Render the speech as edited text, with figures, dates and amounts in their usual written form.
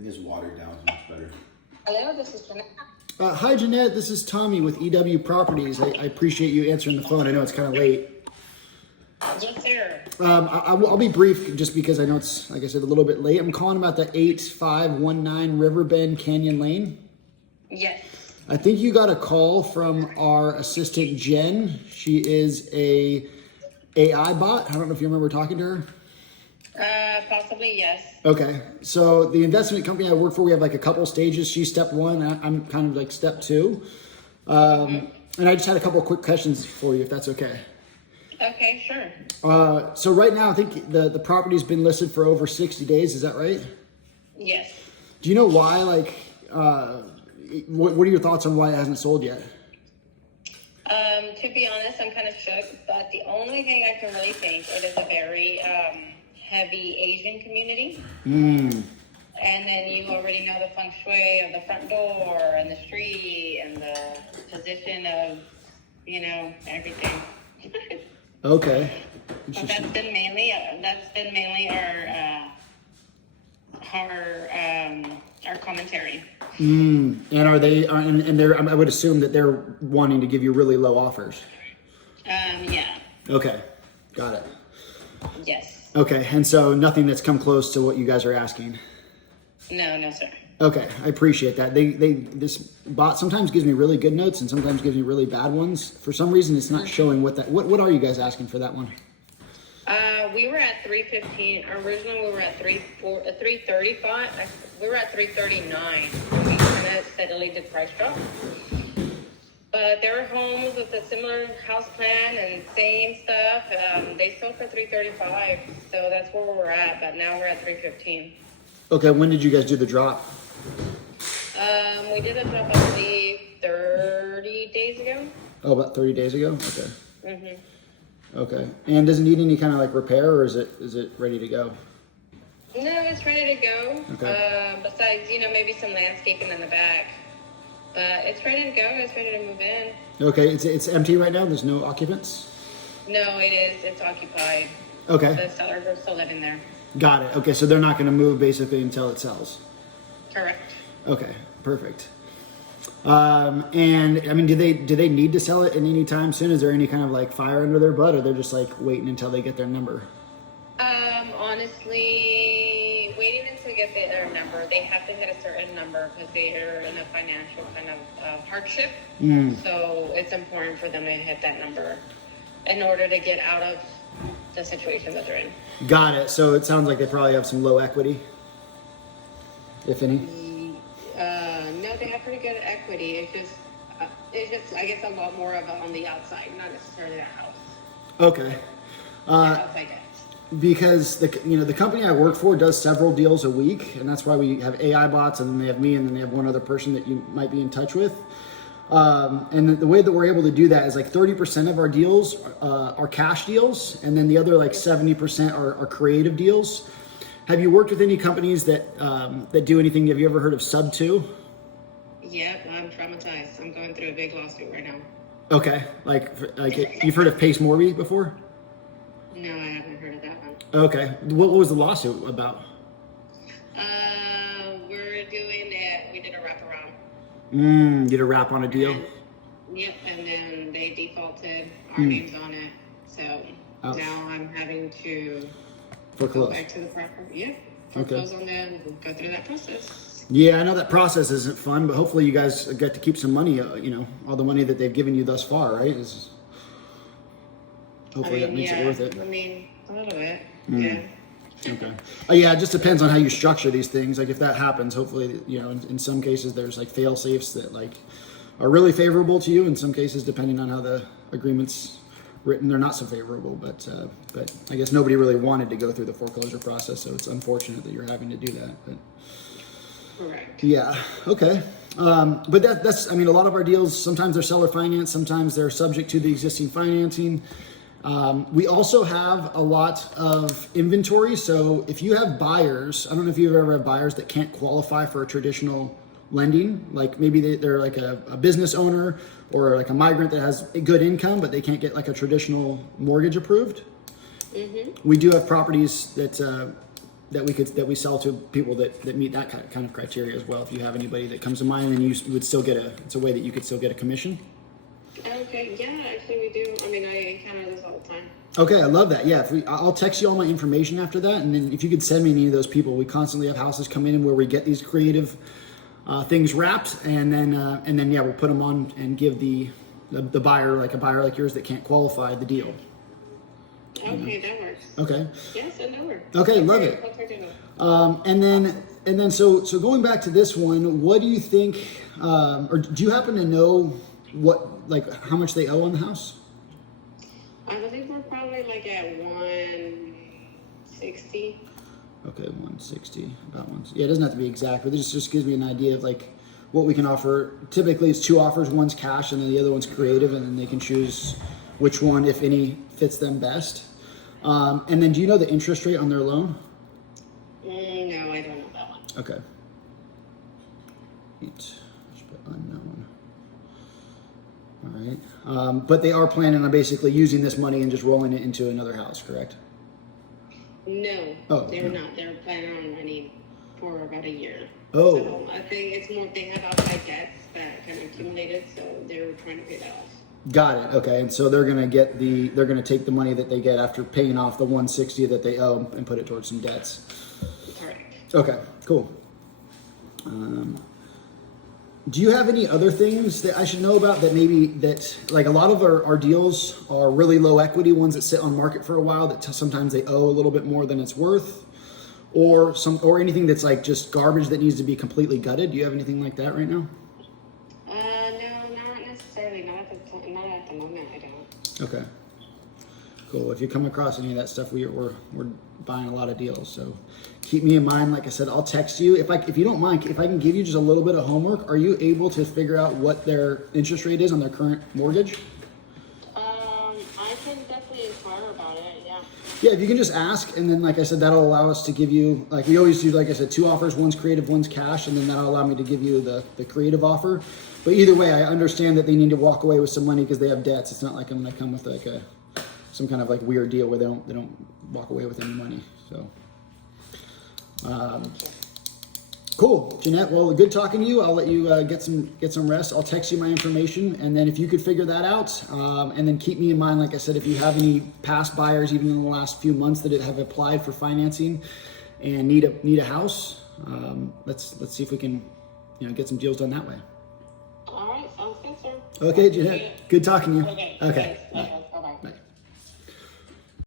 think this watered down is much better. Hello, this is Jeanette. Hi, Jeanette. This is Tommy with EW Properties. I appreciate you answering the phone. I know it's kind of late. Yes, sir. I'll be brief just because I know it's, like I said, a little bit late. I'm calling about the 8519 Riverbend Canyon Lane. Yes. I think you got a call from our assistant, Jen. She is a AI bot. I don't know if you remember talking to her. Possibly, yes. Okay, so the investment company I work for, we have like a couple stages. She's step one, I'm kind of like step two. And I just had a couple of quick questions for you, if that's okay. Okay, sure. So right now, I think the property's been listed for over 60 days. Is that right? Yes. Do you know why, like, what are your thoughts on why it hasn't sold yet? To be honest, I'm kind of shook, but the only thing I can really think, it is a very heavy Asian community. And then you already know the feng shui of the front door and the street and the position of, everything. Okay. So that's been mainly our commentary. And are they? And they're. I would assume that they're wanting to give you really low offers. Yeah. Okay, got it. Yes. Okay, and so nothing that's come close to what you guys are asking. No, sir. Okay, I appreciate that. This bot sometimes gives me really good notes and sometimes gives me really bad ones. For some reason, it's not showing what are you guys asking for that one? We were at 315. Originally, we were at 335. We were at 339. We kind of steadily did price drop. But there were homes with a similar house plan and same stuff. They sold for 335. So that's where we're at. But now we're at 315. Okay, when did you guys do the drop? We did a drop, I believe, 30 days ago. Oh, about 30 days ago? Okay. Okay. And does it need any kind of like repair, or is it ready to go? No, it's ready to go. Okay. Besides, maybe some landscaping in the back. But it's ready to go. It's ready to move in. Okay. It's empty right now? There's no occupants? No, it is. It's occupied. Okay. The sellers are still living there. Got it. Okay, so they're not going to move basically until it sells. Correct. Okay, perfect. And I mean, do they need to sell it in any time soon? Is there any kind of like fire under their butt, or they're just like waiting until they get their number? Honestly, waiting until they get their number. They have to hit a certain number because they are in a financial kind of hardship. So it's important for them to hit that number in order to get out of the situation that they're in. Got it. So it sounds like they probably have some low equity, if any. No, they have pretty good equity. It's just I guess a lot more of it on the outside, not necessarily a house. Okay. Outside debt. Because the company I work for does several deals a week, and that's why we have AI bots, and then they have me, and then they have one other person that you might be in touch with. And the way that we're able to do that is like 30% of our deals are cash deals, and then the other like 70% are creative deals. Have you worked with any companies that do anything? Have you ever heard of subto? Yep, I'm traumatized. I'm going through a big lawsuit right now. Okay, like you've heard of Pace Morby before? No, I haven't heard of that one. Okay, what was the lawsuit about? We did a wraparound. You did a wrap on a deal? Yep, and then they defaulted our names on it. So now I'm having to foreclose. Go back to the property. Yep, foreclose on them and go through that process. Yeah, I know that process isn't fun, but hopefully you guys get to keep some money, all the money that they've given you thus far, right? Hopefully that makes it worth it. I mean, a little bit, yeah. Okay. Yeah, it just depends on how you structure these things. Like if that happens, hopefully, in some cases there's like fail safes that like are really favorable to you. In some cases, depending on how the agreement's written, they're not so favorable. But I guess nobody really wanted to go through the foreclosure process, so it's unfortunate that you're having to do that. But correct. Yeah. Okay. But that's a lot of our deals. Sometimes they're seller finance. Sometimes they're subject to the existing financing. We also have a lot of inventory. So if you have buyers, I don't know if you've ever had buyers that can't qualify for a traditional lending, like maybe they're like a business owner or like a migrant that has a good income, but they can't get like a traditional mortgage approved. We do have properties that that we sell to people that meet that kind of criteria as well. If you have anybody that comes to mind, then you would still get it's a way that you could still get a commission. Okay, yeah, actually we do. I mean, I encounter this all the time. Okay, I love that. Yeah, I'll text you all my information after that, and then if you could send me any of those people. We constantly have houses come in where we get these creative things wrapped, and then yeah, we'll put them on and give the buyer, like a buyer like yours that can't qualify, the deal. Okay, that works. Okay. Yeah, send over. Okay, love it. And then so going back to this one, what do you think? Or do you happen to know how much they owe on the house? I think we're probably like at 160. Okay, 160, about one. Yeah, it doesn't have to be exact, but this just gives me an idea of like what we can offer. Typically, it's 2 offers. One's cash, and then the other one's creative, and then they can choose which one, if any, fits them best. And then, do you know the interest rate on their loan? No, I don't know that one. Okay. Just put unknown. All right. But they are planning on basically using this money and just rolling it into another house, correct? No, they were not. They were planning on renting for about a year. Oh. So I think it's more they have outside debts that kind of accumulated, so they were trying to pay that off. Got it. Okay, and so they're gonna take the money that they get after paying off the 160 that they owe and put it towards some debts. Correct. Okay, cool. Do you have any other things that I should know about that like a lot of our deals are really low equity ones that sit on market for a while that sometimes they owe a little bit more than it's worth, or anything that's like just garbage that needs to be completely gutted? Do you have anything like that right now? No, not necessarily. Not at the moment. I don't. Okay. Cool. If you come across any of that stuff, we're buying a lot of deals. So keep me in mind. Like I said, I'll text you if you don't mind. If I can give you just a little bit of homework, are you able to figure out what their interest rate is on their current mortgage? I can definitely inquire about it. Yeah. Yeah, if you can just ask, and then like I said, that'll allow us to give you, like we always do, like I said, 2 offers, one's creative, one's cash, and then that'll allow me to give you the creative offer. But either way, I understand that they need to walk away with some money because they have debts. It's not like I'm gonna come with like some kind of like weird deal where they don't walk away with any money. So cool, Jeanette. Well, good talking to you. I'll let you get some rest. I'll text you my information, and then if you could figure that out, and then keep me in mind. Like I said, if you have any past buyers, even in the last few months, that have applied for financing and need a house, let's see if we can get some deals done that way. All right, sounds good, sir. Okay, Jeanette. Good talking to you. Okay. Okay. Thanks.